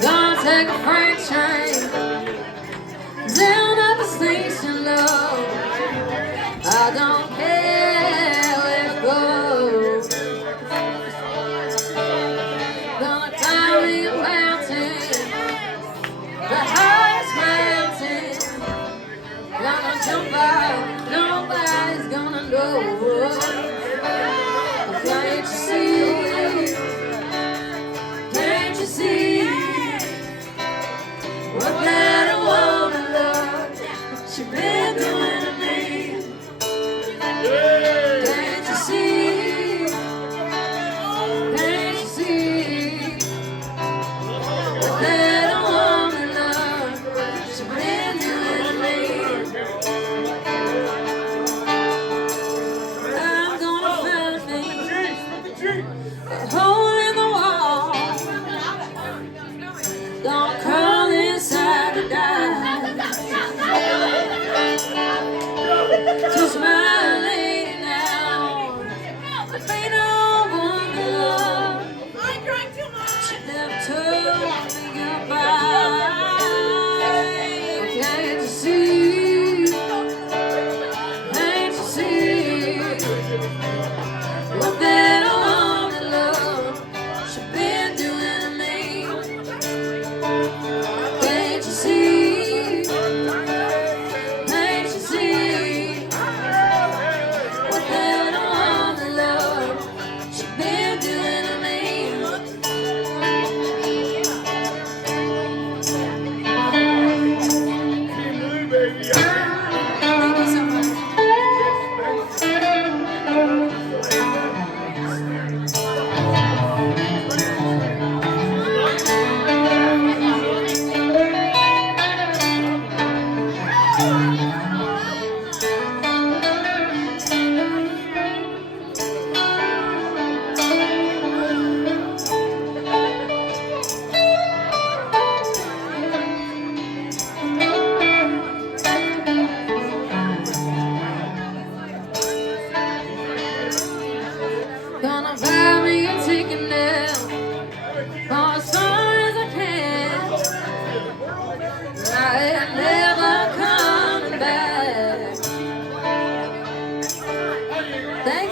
Gonna take a freight train down at the station, love. I don't care where it goes. Gonna climb me a mountain, the highest mountain. Gonna jump out, nobody's gonna know. Can't you see? Can't you see what that woman loves? She been doing to me. Can't you see? Can't you see what that woman loves? She been doing to me. I'm gonna find me a hole in the wall. Gonna crawl inside to die. Just my lady now. There ain't no one to love. She never told me goodbye. Can't you see? Can't you see what that woman love she been doing to me? Can't you see? Can't you see what that woman love she been doing to me? Thank you so much. Gonna buy me a ticket now, for as far as I can. I ain't never coming back. Thank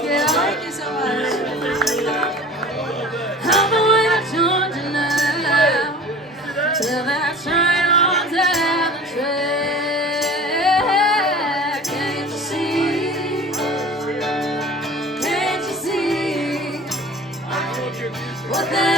you so much. I'm away to Georgia now, till that train on down the track. Can't you see? Can't you see what that